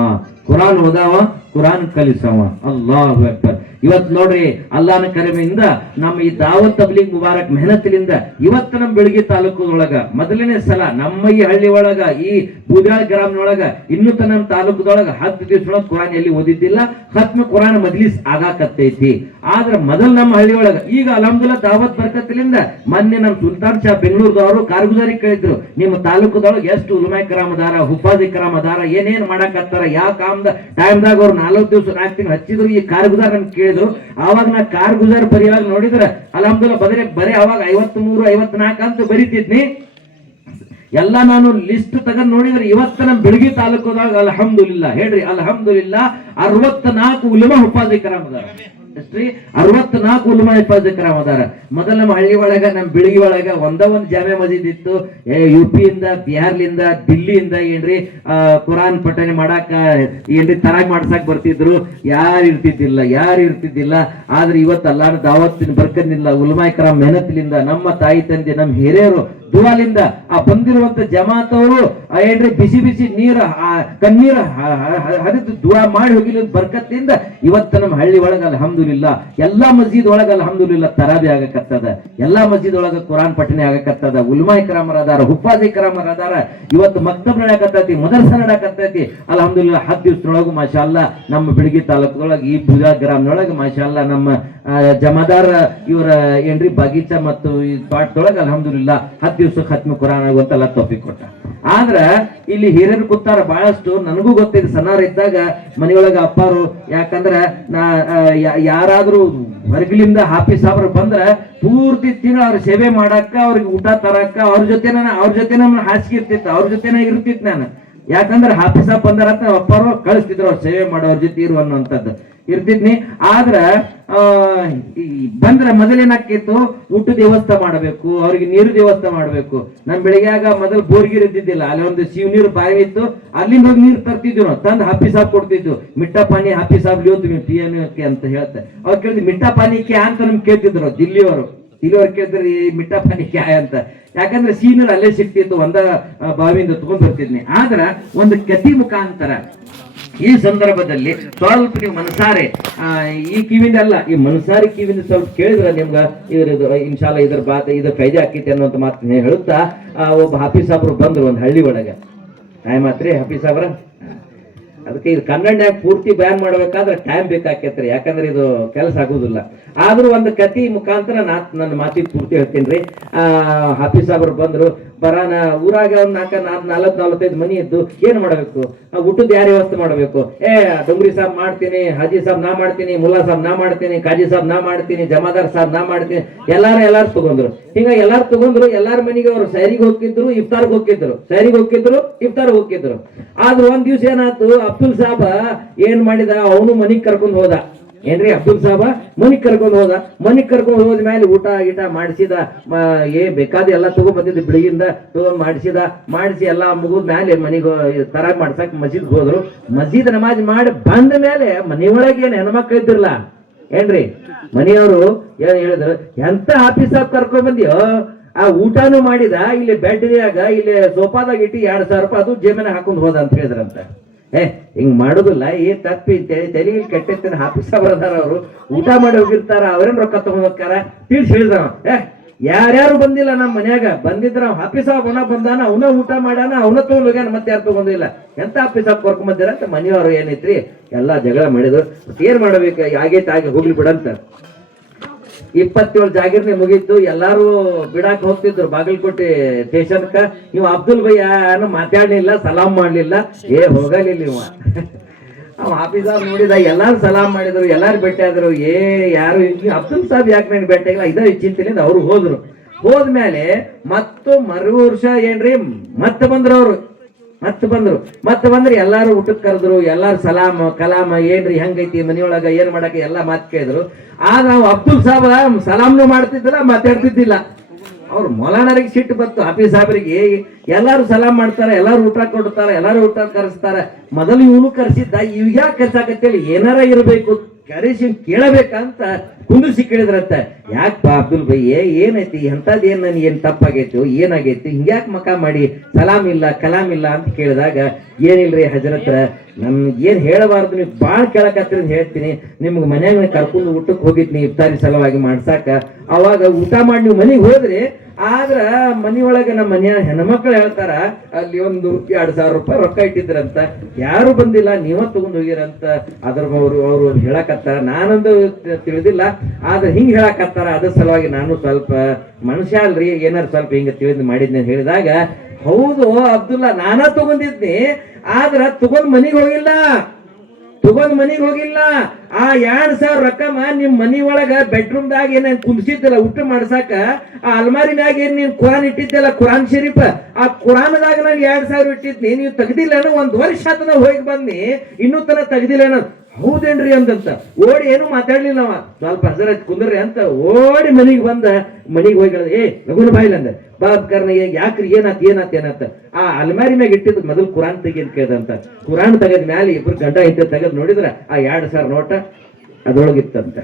ಕುರಾನ್ ಓದವ ಕುರಾನ್ ಕಲಿಸವ. ಅಲ್ಲಾಹು ಅಕ್ಬರ್. ಇವತ್ತು ನೋಡ್ರಿ ಅಲ್ಲಾಹನ ಕರಿಮೆಯಿಂದ ನಮ್ಮ ಈ ದಾವತ್ ತಬ್ಲೀಗ್ ಮುಬಾರಕ್ ಮೆಹನತಿನಿಂದ ಇವತ್ತು ನಮ್ಮ ಬೆಳಗ್ಗೆ ತಾಲೂಕದೊಳಗ ಮೊದಲನೇ ಸಲ ನಮ್ಮ ಈ ಹಳ್ಳಿ ಒಳಗ ಈ ಬೂದ್ಯಾಳ ಗ್ರಾಮದೊಳಗ ಇನ್ನೂ ತನ್ನ ನಮ್ಮ ತಾಲೂಕದೊಳಗ 10 ದಿವಸ ಕುರಾನ್ ಎಲ್ಲಿ ಓದಿದ್ದಿಲ್ಲ, ಖತ್ಮ ಕುರಾನ್ ಮಜ್ಲಿಸ್ ಆಗಾಕತ್ತೈತಿ. ಆದ್ರ ಮೊದಲು ನಮ್ಮ ಹಳ್ಳಿ ಒಳಗ ಈಗ ಅಲ್ಹಮ್ದುಲಿಲ್ಲಾಹ್ ದಾವತ್ ಬರ್ಕತ್ಲಿಂದ ಮೊನ್ನೆ ನಮ್ಮ ಸುಲ್ತಾನ್ ಶಾ ಬೆಂಗಳೂರದವರು ಕಾರ್ಗುಜಾರಿ ಕೇಳಿದ್ರು, ನಿಮ್ಮ ತಾಲೂಕದೊಳಗೆ ಎಷ್ಟು ಉಲಮಾ ಇಕ್ರಾಮ್ ಅದಾರ, ಹುಫಾಜ್ ಇಕ್ರಾಮ್ ಅದಾರ, ಏನೇನ್ ಮಾಡಾಕತ್ತಾರ, ಯಾವ ಟೈಮ್ದಾಗ ಅವ್ರು 4 ದಿವಸ 4 ತಿಂಗಳು ಹಚ್ಚಿದ್ರು. ಈ ಕಾರ್ಗುಜಾರ್ ನನ್ ಕೇಳಿದ್ರು. ಆವಾಗ ನಾ ಕಾರ್ಗುಜಾರ್ ಬರೆಯುವಾಗ ನೋಡಿದ್ರೆ ಅಲ್ಹಮ್ದುಲಿಲ್ಲಾಹ್ ಬರೀ ಅವಾಗ 53 54 ಅಂತ ಬರೀತಿದ್ನಿ. ಎಲ್ಲ ನಾನು ಲಿಸ್ಟ್ ತಗೊಂಡ್ ನೋಡಿದ್ರೆ ಇವತ್ತ ನಮ್ಮ ಬೆಳಗಿ ತಾಲೂಕದಾಗ ಅಲ್ಹಮ್ದುಲಿಲ್ಲಾಹ್ ಹೇಳ್ರಿ ಅಲ್ಹಮ್ದುಲಿಲ್ಲಾಹ್ 64 ಉಲಮಾ ಹುಫಾಜ್ ಇಕ್ರಾಮ್ ಅದಾರ. ಎಷ್ಟ್ರಿ? 64 ಉಲಮಾ ಹಿಫಾಜ್ ಇಕ್ರಾಮ್ ಅದಾರ. ಮೊದಲ ನಮ್ಮ ಹಳ್ಳಿ ಒಳಗ ನಮ್ಮ ಬೆಳಗಿ ಒಳಗ ಒಂದ ಒಂದು ಜಾಮೆ ಮಸೀದ್ ಇತ್ತು. UP ಇಂದ, ಬಿಹಾರ್ಲಿಂದ, ದಿಲ್ಲಿಯಿಂದ ಏನ್ರಿ ಕುರಾನ್ ಪಠನೆ ಮಾಡಾಕ ಏನ್ರಿ ತರಾಗ್ ಮಾಡ್ಸಾಕ್ ಬರ್ತಿದ್ರು. ಯಾರು ಇರ್ತಿದ್ದಿಲ್ಲ. ಆದ್ರೆ ಇವತ್ತು ಅಲ್ಲಾನ ದಾವತ್ತಿನ ಬರ್ಕಂದಿಲ್ಲ, ಉಲಮಾ ಇಕ್ರಾಮ್ ಮೆಹನತ್ಲಿಂದ ನಮ್ಮ ತಾಯಿ ತಂದೆ ನಮ್ಮ ಹಿರಿಯರು ದುವಾಲಿಂದ ಆ ಬಂದಿರುವಂತ ಜಮಾತ್ ಅವರು ಏನ್ರಿ ಬಿಸಿ ಬಿಸಿ ನೀರ ಕಣ್ಣೀರ ಹರಿದು ದುವಾ ಮಾಡಿ ಹೋಗಿಲ್ಲ ಬರ್ಕತ್ತಿಂದ ಇವತ್ತು ನಮ್ಮ ಹಳ್ಳಿ ಒಳಗ ಅಲ್ಹಮ್ದುಲಿಲ್ಲಾಹ್ ಎಲ್ಲಾ ಮಸ್ಜಿದ್ ಒಳಗ ಅಲ್ಹಮ್ದುಲಿಲ್ಲಾಹ್ ತರಾಬಿ ಆಗಕತ್ತದ, ಎಲ್ಲಾ ಮಸ್ಜಿದ್ ಒಳಗ ಕುರಾನ್ ಪಠನೆ ಆಗಕತ್ತದ, ಉಲಮಾ ಇಕ್ರಾಮರ್ ಅದಾರ, ಹುಫಾಜ್ ಇಕ್ರಾಮರ್ ಅದಾರ. ಇವತ್ತು ಮಕ್ತಬ್ ನಡಕತ್ತೈತಿ, ಮದರ್ಸಾ ನಡಕತ್ತೈತಿ. ಅಲ್ಹಮ್ದುಲಿಲ್ಲಾಹ್ 10 ದಿವಸದೊಳಗು ಮಾಶಾ ಅಲ್ಲಾ ನಮ್ಮ ಬೆಳಗಿ ತಾಲೂಕದೊಳಗ ಈ ಬೂದ್ಯಾಳ ಗ್ರಾಮದೊಳಗ ಮಾಶಾ ಅಲ್ಲಾ ನಮ್ಮ ಜಮಾದಾರ್ ಇವರ ಏನ್ರಿ ಬಗೀಚಾ ಮತ್ತು ಈ ತೋಟದೊಳಗ ಅಲ್ಹಮ್ದುಲಿಲ್ಲಾಹ್ 10 ದಿವಸ ಖತ್ಮ ಕುರಾನ್ ಆಗುವಂತೆಲ್ಲ ತೋಫಿಕ್ ಕೊಟ್ಟ. ಆದ್ರ ಇಲ್ಲಿ ಹಿರಿಯರು ಕೂತಾರ ಬಹಳಷ್ಟು. ನನಗೂ ಗೊತ್ತಿದೆ ಸಣ್ಣಾರ ಇದ್ದಾಗ ಮನೆಯೊಳಗ ಅಪ್ಪಾರು, ಯಾಕಂದ್ರ ಯಾರಾದ್ರೂ ಹೊರಗಿಲಿಂದ ಹಾಫೀಸ್ ಸಾಬ್ರು ಬಂದ್ರ ಪೂರ್ತಿ ತಿಂಗಳ ಅವ್ರ ಸೇವೆ ಮಾಡಾಕ, ಅವ್ರಿಗೆ ಊಟ ತರಾಕ ಅವ್ರ ಜೊತೆ ನಮ್ಮನ್ನ ಹಾಸಿಗೆ ಇರ್ತಿತ್ತು, ಅವ್ರ ಜೊತೆನೇ ಇರ್ತಿತ್ತು ನಾನು. ಯಾಕಂದ್ರೆ ಹಾಫೀಸ್ ಸಾಬ್ ಬಂದಾರ ಅಂತ ಅಪ್ಪಾರು ಕಳಿಸ್ತಿದ್ರು, ಅವ್ರ ಸೇವೆ ಮಾಡೋರ್ ಜೊತೆ ಇರು ಅನ್ನುವಂಥದ್ದು ಇರ್ತಿದ್ನಿ. ಆದ್ರ ಬಂದ್ರ ಮೊದಲೇನಾಕಿತ್ತು, ಊಟದ ವ್ಯವಸ್ಥೆ ಮಾಡಬೇಕು, ಅವ್ರಿಗೆ ನೀರು ವ್ಯವಸ್ಥೆ ಮಾಡ್ಬೇಕು. ನಮ್ ಬೆಳಿಗ್ಯಾಗ ಮೊದಲು ಬೋರ್ಗಿರ್ ಇದ್ದಿದ್ದಿಲ್ಲ, ಅಲ್ಲಿ ಒಂದು ಶಿವ ನೀರು ಬಾವಿ ಇತ್ತು, ಅಲ್ಲಿಂದ ಹೋಗಿ ನೀರು ತರ್ತಿದ್ವಿ ನಾವು, ತಂದು ಹಾಫಿ ಸಾಬ್ ಕೊಡ್ತಿದ್ವು. ಮಿಟ್ಟಾ ಪಾನಿ ಹಾಫಿ ಸಾಬ್ ಲಿಯೋತು ಪಿಯಕ್ಕೆ ಅಂತ ಹೇಳ್ತೆ. ಅವ್ರು ಕೇಳಿದ್ವಿ ಮಿಟ್ಟಾ ಪಾನಿ ಕ್ಯಾ ಅಂತ ನಮ್ಗೆ ಕೇಳ್ತಿದ್ರು ದಿಲ್ಲಿಯವರು ಕೇಳಿದ್ರೆ ಈ ಮಿಟ್ಟಾ ಪಾನಿ ಕ್ಯಾ ಅಂತ. ಯಾಕಂದ್ರೆ ಸೀನರ್ ಅಲ್ಲೇ ಸಿಕ್ತಿತ್ತು, ಒಂದ ಬಾವಿಯಿಂದ ತಗೊಂಡ್ ಬರ್ತಿದ್ನಿ. ಆದ್ರ ಒಂದು ಕತಿ ಮುಖಾಂತರ ಈ ಸಂದರ್ಭದಲ್ಲಿ ಸ್ವಲ್ಪ ನೀವು ಮನಸಾರೆ ಈ ಕಿವಿಂದ ಅಲ್ಲ, ಈ ಮನಸಾರಿ ಕಿವಿಂದ ಸ್ವಲ್ಪ ಕೇಳಿದ್ರೆ ನಿಮ್ಗ ಇದ್ರದ್ದು ಇನ್ಶಾಲ್ಲ ಇದ್ರ ಫೈದೆ ಆಕೈತಿ ಅನ್ನುವಂತ ಮಾತು ಹೇಳುತ್ತಾ ಒಬ್ಬ ಹಾಫೀಸ್ ಸಾಬ್ರು ಬಂದ್ರು ಒಂದು ಹಳ್ಳಿ ಒಳಗೆ. ಟೈಮ್ ಆತ್ರಿ ಹಾಫೀಸ್ ಸಾಬ್ರ, ಅದಕ್ಕೆ ಇದು ಕನ್ನಡನ್ಯಾಗ ಪೂರ್ತಿ ಬ್ಯಾನ್ ಮಾಡ್ಬೇಕಾದ್ರೆ ಟೈಮ್ ಬೇಕಾಕೇತ್ರಿ, ಯಾಕಂದ್ರೆ ಇದು ಕೆಲಸ ಆಗುದಿಲ್ಲ. ಆದ್ರೂ ಒಂದು ಕತಿ ಮುಖಾಂತರ ನನ್ನ ಮಾತಿಗೆ ಪೂರ್ತಿ ಹೇಳ್ತೀನಿ. ಹಾಫೀಸ್ ಸಾಬ್ರು ಬಂದ್ರು, ಬರಾನ ಊರಾಗ ಒಂದ್ 45 ಮನಿ ಇದ್ದು ಏನ್ ಮಾಡ್ಬೇಕು, ಊಟದ ಯಾರು ವ್ಯವಸ್ಥೆ ಮಾಡ್ಬೇಕು? ಡೊಂಗ್ರಿ ಸಾಬ್ ಮಾಡ್ತೀನಿ, ಹಾಜಿ ಸಾಬ್ ನಾ ಮಾಡ್ತೀನಿ, ಮುಲ್ಲಾ ಸಾಬ್ ನಾ ಮಾಡ್ತೀನಿ, ಕಾಜಿ ಸಾಬ್ ನಾ ಮಾಡ್ತೀನಿ, ಜಮಾದಾರ್ ಸಾಬ್ ನಾ ಮಾಡ್ತೀನಿ. ಎಲ್ಲಾರು ತಗೊಂಡ್ರು. ಹಿಂಗ ಎಲ್ಲಾರು ತಗೊಂಡ್ರು. ಎಲ್ಲಾರ ಮನೆಗೆ ಅವ್ರು ಸೈರಿಗೆ ಹೋಗಿದ್ರು, ಇಫ್ತಾರ್ಗೆ ಹೋಗಿದ್ರು. ಆದ್ರೆ ಒಂದ್ ದಿವ್ಸ ಏನಾಯ್ತು, ಅಬ್ದುಲ್ ಸಾಬ ಏನ್ ಮಾಡಿದ, ಅವನು ಮನಿಗ್ ಕರ್ಕೊಂಡ್ ಹೋದ. ಏನ್ರಿ ಅಬ್ದುಲ್ ಸಾಬ ಮನಿಗ್ ಕರ್ಕೊಂಡು ಹೋದ್ಮೇಲೆ ಊಟ ಗೀಟ ಮಾಡಿಸಿದ, ಬೇಕಾದ ಎಲ್ಲ ತಗೊಂಡ್ ಬಂದಿದ್ದು ಬೆಳಗಿಂದ ತಗೊಂಡ್ ಮಾಡಿಸಿ ಎಲ್ಲ ಮುಗಿದ ಮೇಲೆ ಮನಿಗೆ ತರಾಗ್ ಮಾಡ್ಸಕ್ ಮಸೀದ್ ಹೋದ್ರು. ಮಸೀದ್ ನಮಾಜ್ ಮಾಡಿ ಬಂದ ಮೇಲೆ ಮನೆಯೊಳಗೆ ಏನ್ ಹೆಣ್ಮಕ್ಳು ಇದ್ದಿರಲ್ಲ ಏನ್ರಿ, ಮನೆಯವರು ಏನ್ ಹೇಳಿದ್ರು, ಎಂತ ಆಫೀಸ್ ಸಾಬ್ ಕರ್ಕೊಂಡ್ ಬಂದಿಯೋ, ಆ ಊಟನೂ ಮಾಡಿದ, ಇಲ್ಲಿ ಬೆಡ್ನ್ಯಾಗ ಇಲ್ಲಿ ಸೋಫಾದಾಗ ಇಟ್ಟು 2,000 ರೂಪಾಯಿ ಅದು ಜೇಬಿನ ಹಾಕೊಂಡ್ ಹೋದ ಅಂತ ಹೇಳಿದ್ರಂತ. ಹಿಂಗ್ ಮಾಡುದಿಲ್ಲ, ತಪ್ಪಿ ತೆಲಿಗೆ ಕೆಟ್ಟಿರ್ತಾನೆ. ಹಾಫೀಸ್ ಸಾಬ್ರು ಅದಾರ, ಅವರು ಊಟ ಮಾಡಿ ಹೋಗಿರ್ತಾರ, ಅವ್ರೇನ್ ರೊಕ್ಕ ತಗೊಂಡ್ ಹೋಗ್ತಾರ ತಿಳಿಸಿ ಹೇಳಿದವ. ಯಾರ್ಯಾರು ಬಂದಿಲ್ಲ ನಮ್ಮ ಮನ್ಯಾಗ, ಬಂದಿದ್ರ ಹಾಫೀಸ್ ಸಾಬ್ ಅವನ ಬಂದಾನ, ಅವನ ಊಟ ಮಾಡ್ಯಾನ, ಅವನ ತಗೊಂಡ್ ಹೋಗ್ಯಾನ, ಮತ್ತೆ ಯಾರು ತಗೊಂಡಿಲ್ಲ. ಎಂತ ಹಾಫೀಸ್ ಸಾಬ್ ಕರ್ಕೊಂಡ್ ಬಂದಿರ ಅಂತ ಮನೆಯವರು ಏನೈತ್ರಿ ಎಲ್ಲಾ ಜಗಳ ಮಾಡಿದ್ರು. ಏನ್ ಮಾಡ್ಬೇಕು, ಆಗೈತೆ ಹೋಗ್ಲಿ ಬಿಡಂತ 27 ಜಾಗಿರ್ನೆ ಮುಗೀತು. ಎಲ್ಲಾರು ಬಿಡಾಕ್ ಹೋಗ್ತಿದ್ರು ಬಾಗಲಕೋಟೆ ಸ್ಟೇಷನ್ಕ. ಇವ್ ಅಬ್ದುಲ್ ಭಯ್ಯ ಮಾತಾಡ್ಲಿಲ್ಲ, ಸಲಾಂ ಮಾಡ್ಲಿಲ್ಲ, ಹೋಗಲಿಲ್ಲ ಇವ. ಅವ್ ಹಾಫೀಸ್ ನೋಡಿದ, ಎಲ್ಲಾರು ಸಲಾಮ್ ಮಾಡಿದ್ರು, ಎಲ್ಲಾರು ಭೇಟಿ ಆದ್ರು. ಯಾರು ಅಬ್ದುಲ್ ಸಾಬ್ ಯಾಕೆ ನನಗೆ ಭೇಟಿ ಆಗಿಲ್ಲ ಇದ ಚಿಂತೆಲಿಂದ ಅವ್ರು ಹೋದ್ಮೇಲೆ ಮತ್ತು ಮರು ವರ್ಷ ಏನ್ರಿ ಮತ್ತೆ ಬಂದ್ರು ಎಲ್ಲಾರು ಊಟಕ್ಕೆ ಕರೆದ್ರು, ಎಲ್ಲಾರು ಸಲಾಮ್ ಕಲಾಮ ಏನ್ರಿ ಹೆಂಗೈತಿ ಮನಿಯೊಳಗ ಏನ್ ಮಾಡಕ ಎಲ್ಲಾ ಮಾತು ಕೇಳಿದ್ರು. ಆಗ ನಾವು ಅಬ್ದುಲ್ ಸಾಬ್ ಸಲಾಮ್ನು ಮಾಡ್ತಿದ್ದಿಲ್ಲ, ಮಾತಾಡ್ತಿದ್ದಿಲ್ಲ. ಅವ್ರು ಮೌಲಾನರಿಗೆ ಸಿಟ್ಟು ಬಂತು. ಹಾಫೀಸ್ ಸಾಹೇಬರಿಗೆ ಎಲ್ಲಾರು ಸಲಾಮ್ ಮಾಡ್ತಾರೆ, ಎಲ್ಲಾರು ಊಟ ಕೊಡ್ತಾರೆ, ಎಲ್ಲಾರು ಊಟ ಕರೆಸ್ತಾರೆ. ಮೊದಲು ಇವನು ಕರೆಸಿದ್ದ, ಇವ್ ಯಾಕೆ ಕರ್ಸಾಕತ್ತೇಳಿ ಏನಾರ ಇರಬೇಕು ಕರೆಸಿ ಕೇಳಬೇಕಂತ ಕುಂದಿಸಿ ಕೇಳಿದ್ರಂತ. ಯಾಕಪ್ಪ ಅಬ್ದುಲ್ ಬೈ ಏನೈತಿ ಎಂತದ್ ಏನ್ ತಪ್ಪಾಗೈತಿ ಏನಾಗೈತಿ ಹಿಂಗ್ಯಾಕ್ ಮಕ ಮಾಡಿ ಸಲಾಮ್ ಇಲ್ಲ ಕಲಾಮ್ ಇಲ್ಲ ಅಂತ ಕೇಳಿದಾಗ, ಏನಿಲ್ರಿ ಹಜರತ್ರ ನಮ್ಗೆ ಏನ್ ಹೇಳಬಾರ್ದು, ನೀವು ಬಾಳ್ ಕೇಳಕತ್ತೀರಿ ಅಂತ ಹೇಳ್ತೀನಿ. ನಿಮ್ಗೆ ಮನ್ಯಾಗ ಕರ್ಕೊಂಡು ಊಟಕ್ಕೆ ಹೋಗಿದ್ನಿ ಇಫ್ತಾರಿ ಸಲುವಾಗಿ ಮಾಡ್ಸಾಕ. ಅವಾಗ ಊಟ ಮಾಡಿ ನೀವು ಮನೆಗೆ ಹೋದ್ರಿ, ಆದ್ರ ಮನಿಯೊಳಗ ನಮ್ಮ ಮನೆಯ ಹೆಣ್ಮಕ್ಳು ಹೇಳ್ತಾರ ಅಲ್ಲಿ ಒಂದು 2,000 ರೂಪಾಯಿ ರೊಕ್ಕ ಇಟ್ಟಿದ್ರಂತ, ಯಾರು ಬಂದಿಲ್ಲ ನೀವ ತಗೊಂಡ್ ಹೋಗಿರಂತ. ಅದ್ರ ಅವ್ರು ಹೇಳಕತ್ತಾರ, ನಾನೊಂದು ತಿಳಿದಿಲ್ಲ, ಆದ್ರೆ ಹಿಂಗ್ ಹೇಳಕತ್ತಾರ. ಅದ್ರ ಸಲುವಾಗಿ ನಾನು ಸ್ವಲ್ಪ ಮನುಷ್ಯ ಅಲ್ರಿ ಏನಾರು ಸ್ವಲ್ಪ ಹಿಂಗ ತಿಳಿದ್ ಮಾಡಿದ್ನಿ ಅಂತ ಹೇಳಿದಾಗ, ಹೌದು ಅಬ್ದುಲ್ಲಾ ನಾನಾ ತಗೊಂಡಿದ್ನಿ, ಆದ್ರ ತಗೊಂಡ್ ಮನಿಗ್ ಹೋಗಿಲ್ಲ ಆ 2,000 ರೊಕ್ಕಮ ನಿಮ್ ಮನಿ ಒಳಗ ಬೆಡ್ರೂಮ್ ದಾಗ ಏನ ಕುಂದಿಸಿದ್ದಲ್ಲ ಊಟ ಮಾಡ್ಸಾಕ, ಆ ಅಲ್ಮಾರಿ ಮ್ಯಾಗ ಏನ್ ನೀನ್ ಕುರಾನ್ ಇಟ್ಟಿದ್ದಲ್ಲ ಕುರಾನ್ ಶರೀಫ್, ಆ ಕುರಾನ್ದಾಗ ನಾನು 2,000 ಇಟ್ಟಿದ್ನಿ, ನೀವು ತೆಗ್ದಿಲ್ಲ. 1 ವರ್ಷ ಆತನ ಹೋಗಿ ಬಂದ್ನಿ, ಇನ್ನೂ ತನ ತೆಗ್ದಿಲ್ಲ. ಹೌದೇನ್ರಿ ಅಂದಂತ ಓಡಿ ಏನು ಮಾತಾಡ್ಲಿಲ್ಲ ಅವ. ಸ್ವಲ್ಪ ಹಜರತ್ ಕುಂದ್ರಿ ಅಂತ ಓಡಿ ಮನಿಗೆ ಹೋಗಿ ಲಗುನ ಬಾಯಿಲ್ಲ ಅಂದ. ಬಾಬ್ಕರ್ನ ಯಾಕ್ರಿ ಏನಾತ ಆ ಅಲ್ಮಾರಿ ಮ್ಯಾಗ ಇಟ್ಟಿದ್ ಮೊದಲು ಕುರಾನ್ ತೆಗಿ ಅಂತ ಕೇಳ್ದಂತ. ಕುರಾನ್ ತೆಗದ್ ಮ್ಯಾಲೆ ಇಬ್ರು ಗಂಡ ಇಂತ ತೆಗದ್ ನೋಡಿದ್ರ ಆ 2,000 ನೋಟ ಅದ್ರೊಳಗಿತ್ತಂತ.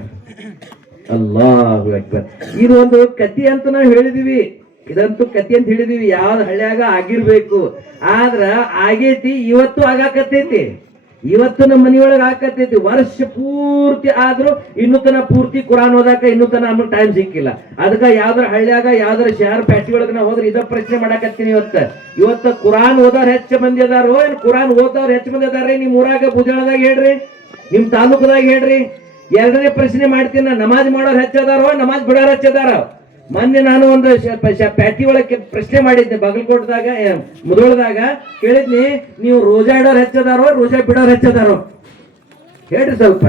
ಅಲ್ಲಾಹು ಅಕ್ಬರ್. ಇದು ಒಂದು ಕತಿ ಅಂತ ನಾವು ಹೇಳಿದೀವಿ, ಇದಂತೂ ಕತಿ ಅಂತ ಹೇಳಿದೀವಿ. ಯಾವ್ದು ಹಳ್ಳಿಯಾಗ ಆಗಿರ್ಬೇಕು, ಆದ್ರ ಆಗೈತಿ, ಇವತ್ತು ಆಗಾಕತ್ತೈತಿ, ಇವತ್ತು ನಮ್ಮ ಮನಿಯೊಳಗೆ ಹಾಕತೈತಿ. ವರ್ಷ ಪೂರ್ತಿ ಆದ್ರೂ ಇನ್ನೂ ತನ ಪೂರ್ತಿ ಕುರಾನ್ ಓದಾಕ ಇನ್ನೂ ತನ ನಮ್ಗೆ ಟೈಮ್ ಸಿಕ್ಕಿಲ್ಲ. ಅದಕ್ಕ ಯಾವ್ದಾರ ಹಳ್ಳಿಯಾಗ ಯಾವ್ದಾರ ಶಹರ್ ಪ್ಯಾಟಿ ಒಳಗ ನಾ ಹೋದ್ರೆ ಇದ ಪ್ರಶ್ನೆ ಮಾಡಾಕತ್ತೀನಿ. ಇವತ್ತ ಕುರಾನ್ ಓದೋರ್ ಹೆಚ್ಚು ಮಂದಿ ಅದಾರೋ ಏನ್ ಕುರಾನ್ ಓದೋರ್ ಹೆಚ್ಚು ಮಂದಿ ಅದಾರ್ರಿ? ನಿಮ್ ಊರಾಗ ಬುಜಾಳದಾಗ ಹೇಳ್ರಿ, ನಿಮ್ ತಾಲೂಕದಾಗ ಹೇಳ್ರಿ. ಎರಡನೇ ಪ್ರಶ್ನೆ ಮಾಡ್ತೀನಿ, ನಮಾಜ್ ಮಾಡೋರ್ ಹೆಚ್ಚದಾರೋ ನಮಾಜ್ ಬಿಡೋರ್ ಹೆಚ್ಚದಾರ? ಮೊನ್ನೆ ನಾನು ಒಂದು ಪ್ಯಾಟಿ ಒಳಗೆ ಪ್ರಶ್ನೆ ಮಾಡಿದ್ದೆ, ಬಾಗಲಕೋಟದಾಗ ಮುದೋಳದಾಗ ಕೇಳಿದ್ನಿ, ನೀವು ರೋಜಾ ಇಡೋರ್ ಹೆಚ್ಚದಾರೋ ರೋಜಾ ಬಿಡೋರ್ ಹೆಚ್ಚದಾರೋ ಹೇಳ್ರಿ. ಸ್ವಲ್ಪ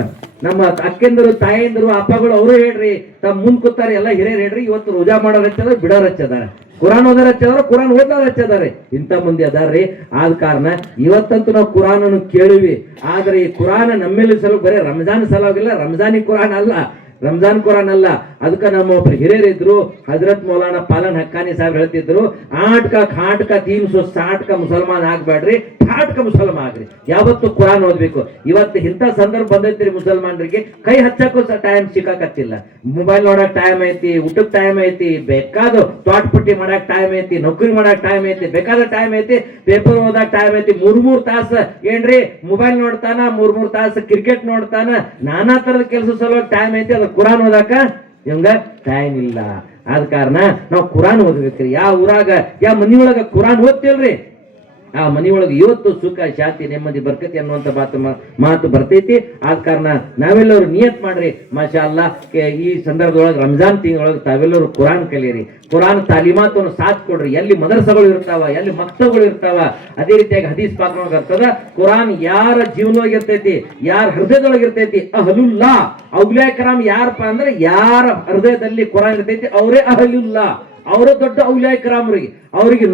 ನಮ್ಮ ಅಕ್ಕೆಂದರು ತಾಯಂದರು ಅಪ್ಪಗಳು ಅವರು ಹೇಳ್ರಿ, ತಮ್ಮ ಮುಂದ್ ಕೂತಾರೆ ಎಲ್ಲ ಹಿರಿಯರು ಹೇಳ್ರಿ. ಇವತ್ತು ರೋಜಾ ಮಾಡೋರ್ ಹೆಚ್ಚದಾರ ಬಿಡೋರ್ ಹೆಚ್ಚದಾರ, ಕುರಾನ್ ಓದೋರ್ ಹೆಚ್ಚದಾರ ಕುರಾನ್ ಓದೋರ್ ಹೆಚ್ಚದಾರೆ, ಇಂಥ ಮಂದಿ ಅದಾರ್ರಿ. ಆದ ಕಾರಣ ಇವತ್ತಂತೂ ನಾವು ಕುರಾನನ್ನು ಕೇಳಿವಿ, ಆದ್ರೆ ಈ ಕುರಾನ್ ನಮ್ಮೇಲೆ ಸ್ವಲ್ಪ ಬರೀ ರಂಜಾನ್ ಸಲುವಾಗಿಲ್ಲ, ರಂಜಾನಿ ಕುರಾನ್ ಅಲ್ಲ, ರಂಜಾನ್ ಕುರಾನ್ ಅಲ್ಲ. ಅದಕ್ಕೆ ನಮ್ಮ ಒಬ್ರು ಹಿರಿಯರಿದ್ರು, ಹಜರತ್ ಮೌಲಾನಾ ಪಾಲನ್ ಹಕ್ಕಾನಿ ಸಾಹೇಬ್ ಹೇಳ್ತಿದ್ರು, ಆಟ್ಕ ಖಾಟ್ಕ 360 ಮುಸಲ್ಮಾನ್ ಆಗ್ಬೇಡ್ರಿ, ಠಾಟ್ಕ ಮುಸಲ್ಮಾನ್ ಆಗ್ರಿ, ಯಾವತ್ತು ಕುರಾನ್ ಓದ್ಬೇಕು. ಇವತ್ತು ಇಂಥ ಸಂದರ್ಭ ಬಂದೈತ್ರಿ ಮುಸಲ್ಮಾನರಿಗೆ, ಕೈ ಹಚ್ಚಕ್ಕೂ ಟೈಮ್ ಸಿಕ್ಕಾಕತ್ತಿಲ್ಲ. ಮೊಬೈಲ್ ನೋಡಕ್ ಟೈಮ್ ಐತಿ, ಊಟಕ್ ಟೈಮ್ ಐತಿ, ಬೇಕಾದ ತೋಟ ಪಟ್ಟಿ ಮಾಡಕ್ ಟೈಮ್ ಐತಿ, ನೌಕರಿ ಮಾಡಕ್ ಟೈಮ್ ಐತಿ, ಬೇಕಾದ ಟೈಮ್ ಐತಿ, ಪೇಪರ್ ಓದಕ್ ಟೈಮ್ ಐತಿ. 3 ತಾಸ ಏನ್ರಿ ಮೊಬೈಲ್ ನೋಡ್ತಾನ, 3 ತಾಸ ಕ್ರಿಕೆಟ್ ನೋಡ್ತಾನ, ನಾನಾ ತರದ ಕೆಲಸ ಸಲುವಾಗಿ ಟೈಮ್ ಐತಿ. ಅದ್ರ ಕುರಾನ್ ಓದಾಕ ಇವಂಗ ಟೈಮ್ ಇಲ್ಲ. ಆದ ಕಾರಣ ನಾವು ಕುರಾನ್ ಓದ್ಬೇಕ್ರಿ. ಯಾವ ಊರಾಗ ಯಾವ ಮನಿಯೊಳಗ ಕುರಾನ್ ಓದ್ತಿಲ್ರಿ, ಆ ಮನಿಯೊಳಗೆ ಇವತ್ತು ಸುಖ ಶಾಂತಿ ನೆಮ್ಮದಿ ಬರ್ತೈತಿ ಅನ್ನುವಂತ ಮಾತು ಬರ್ತೈತಿ. ಆದ ಕಾರಣ ನಾವೆಲ್ಲರೂ ನಿಯತ್ ಮಾಡ್ರಿ. ಮಾಶಾ ಅಲ್ಲಾ, ಈ ಸಂದರ್ಭದೊಳಗೆ ರಂಜಾನ್ ತಿಂಗಳೊಳಗೆ ತಾವೆಲ್ಲರೂ ಕುರಾನ್ ಕಲಿಯಿರಿ, ಕುರಾನ್ ತಾಲೀಮಾತನ್ನು ಸಾಥ್ ಕೊಡ್ರಿ. ಎಲ್ಲಿ ಮದರಸಗಳು ಇರ್ತಾವ, ಎಲ್ಲಿ ಮಕ್ತಗಳು ಇರ್ತಾವ, ಅದೇ ರೀತಿಯಾಗಿ ಹದೀಸ್ ಪಾಕ್ನೊಳಗೆ ಇರ್ತದ. ಕುರಾನ್ ಯಾರ ಜೀವನದೊಳಗೆ ಇರ್ತೈತಿ, ಯಾರ ಹೃದಯದೊಳಗೆ ಇರ್ತೈತಿ, ಅಹಲುಲ್ಲಾ ಔಲಿಯಾ ಕರಾಮ್ ಯಾರಪ್ಪ ಅಂದ್ರೆ ಯಾರ ಹೃದಯದಲ್ಲಿ ಕುರಾನ್ ಇರ್ತೈತಿ ಅವರೇ ಅಹಲುಲ್ಲಾ, ಅವರ ದೊಡ್ಡ ಔಲಿಯಾ ಕರಾಮರಿಗೆ. ಅವರಿಗೆ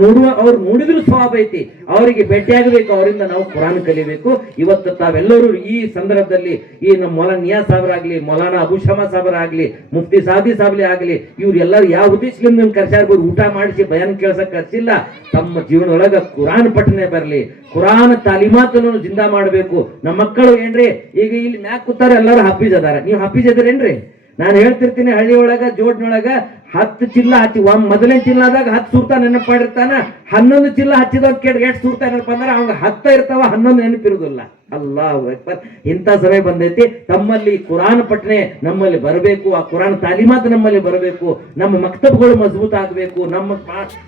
ಅವ್ರು ನೋಡಿದ್ರು ಸ್ವಭಾವ ಐತಿ, ಅವರಿಗೆ ಭೇಟಿಯಾಗಬೇಕು, ಅವರಿಂದ ನಾವು ಕುರಾನ್ ಕಲಿಬೇಕು. ಇವತ್ತು ತಾವೆಲ್ಲರೂ ಈ ಸಂದರ್ಭದಲ್ಲಿ ಈ ನಮ್ಮ ಮೌಲಾನ ನಿಯಾಜ್ ಸಾಹೇಬರಾಗ್ಲಿ, ಮೌಲಾನಾ ಅಬು ಶಮಾ ಸಾಹೇಬರಾಗ್ಲಿ, ಮುಫ್ತಿ ಸಾದಿ ಸಾಬ್ಲಿ ಆಗ್ಲಿ, ಇವ್ರೆಲ್ಲರೂ ಯಾವ ಉದ್ದೇಶದಿಂದ ಕರ್ಸಾರ್ಬೋದು, ಊಟ ಮಾಡಿಸಿ ಬಯಾನ್ ಕೇಳ್ಸಕ್ ಕರ್ಸಿಲ್ಲ. ತಮ್ಮ ಜೀವನದೊಳಗ ಕುರಾನ್ ಪಠನೆ ಬರಲಿ, ಕುರಾನ್ ತಾಲೀಮಾತನ್ನು ಜಿಂದಾ ಮಾಡಬೇಕು. ನಮ್ಮ ಮಕ್ಕಳು ಏನ್ರಿ ಈಗ ಇಲ್ಲಿ ಮ್ಯಾಕ್ ಕೂತಾರ, ಎಲ್ಲರೂ ಹಾಫೀಜ್ ಅದಾರ. ನೀವು ಹಾಫೀಜ್ ಅದಿರೇನ್ರಿ? ನಾನು ಹೇಳ್ತಿರ್ತೀನಿ, ಹಳ್ಳಿ ಒಳಗ ಜೋಡ್ನೊಳಗ 10 ಚಿಲ್ಲ ಹಚ್ಚಿ ಮೊದಲನೇ ಚಿಲ್ಲದಾಗ 10 ಸೂರ್ತ ನೆನಪು ಮಾಡಿರ್ತಾನ, 11 ಚಿಲ್ಲ ಹಚ್ಚಿದ ಕೇಳಿ ಎಷ್ಟು ಸೂರ್ತ ನೆನಪ ಅಂದ್ರೆ ಅವಾಗ 10 ಇರ್ತಾವ, 11 ನೆನಪಿರುದಿಲ್ಲ. ಅಲ್ಲಾಹು ಅಕ್ಬರ್. ಇಂಥ ಸಮಯ ಬಂದೈತಿ. ತಮ್ಮಲ್ಲಿ ಕುರಾನ್ ಪಠನೆ ನಮ್ಮಲ್ಲಿ ಬರಬೇಕು, ಆ ಕುರಾನ್ ತಾಲೀಮಾತ್ ನಮ್ಮಲ್ಲಿ ಬರಬೇಕು, ನಮ್ಮ ಮಕ್ತಬ್ಗಳು ಮಜಬೂತ್ ಆಗಬೇಕು, ನಮ್ಮ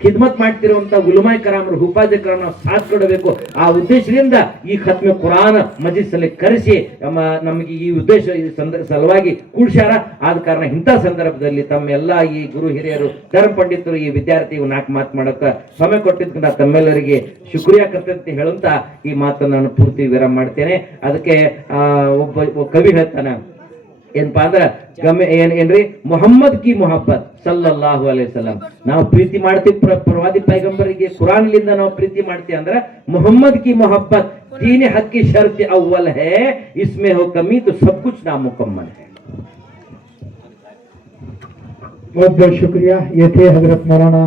ಖಿದ್ಮತ್ ಮಾಡ್ತಿರುವಂತ ಉಲಮಾಯ್ ಕರಾಮರು ಹುಫಾಜ್ ಕರಾಮ್ ನಾವು ಸಾಥ್ ಕೊಡಬೇಕು. ಆ ಉದ್ದೇಶದಿಂದ ಈ ಖತ್ಮೆ ಕುರಾನ್ ಮಜಿಸ್ನಲ್ಲಿ ಕರೆಸಿ ನಮಗೆ ಈ ಉದ್ದೇಶ ಈ ಸಲುವಾಗಿ ಕೂಡ್ಸ್ಯಾರ. ಆದ ಕಾರಣ ಇಂಥ ಸಂದರ್ಭದಲ್ಲಿ ತಮ್ಮೆಲ್ಲ ಈ ಗುರು ಹಿರಿಯರು ಧರ್ಮ ಪಂಡಿತರು ಈ ವಿದ್ಯಾರ್ಥಿಗಳು 4 ಮಾತು ಮಾಡಕ ಸಮಯ ಕೊಟ್ಟಿದ್ದ ತಮ್ಮೆಲ್ಲರಿಗೆ ಶುಕ್ರಿಯಾ ಕರ್ತಂತೆ ಹೇಳುತ್ತಾ ಈ ಮಾತನ್ನು ನಾನು ಪೂರ್ತಿ ವಿರಾಮ ಮಾಡ್ತೇನೆ. ಅದಕ್ಕೆ ಒಬ್ಬ ಕವಿ ಹೇಳ್ತಾನೆ ಏನಪ್ಪಾ ಅಂದ್ರೆ ಏನ್ರಿ ಮೊಹಮ್ಮದ್ ಕಿ ಮೊಹಬ್ಬತ್ ಸಲ್ಲಲ್ಲಾಹು ಅಲೈಹಿ ವಸಲ್ಲಂ. ನಾವು ಪ್ರೀತಿ ಮಾಡ್ತೀವಿ ಪ್ರವಾದಿ ಪೈಗಂಬರಿಗೆ ಕುರಾನ್ಲಿಂದ ನಾವು ಪ್ರೀತಿ ಮಾಡ್ತೀವಿ ಅಂದ್ರೆ ಮೊಹಮ್ಮದ್ ಕಿ ಮೊಹಬ್ಬತ್ दीन हक की शर्त अव्वल है, इसमें हो कमी तो सब कुछ नामुकम्मल है. बहुत बहुत शुक्रिया. ये थे हजरत मौलाना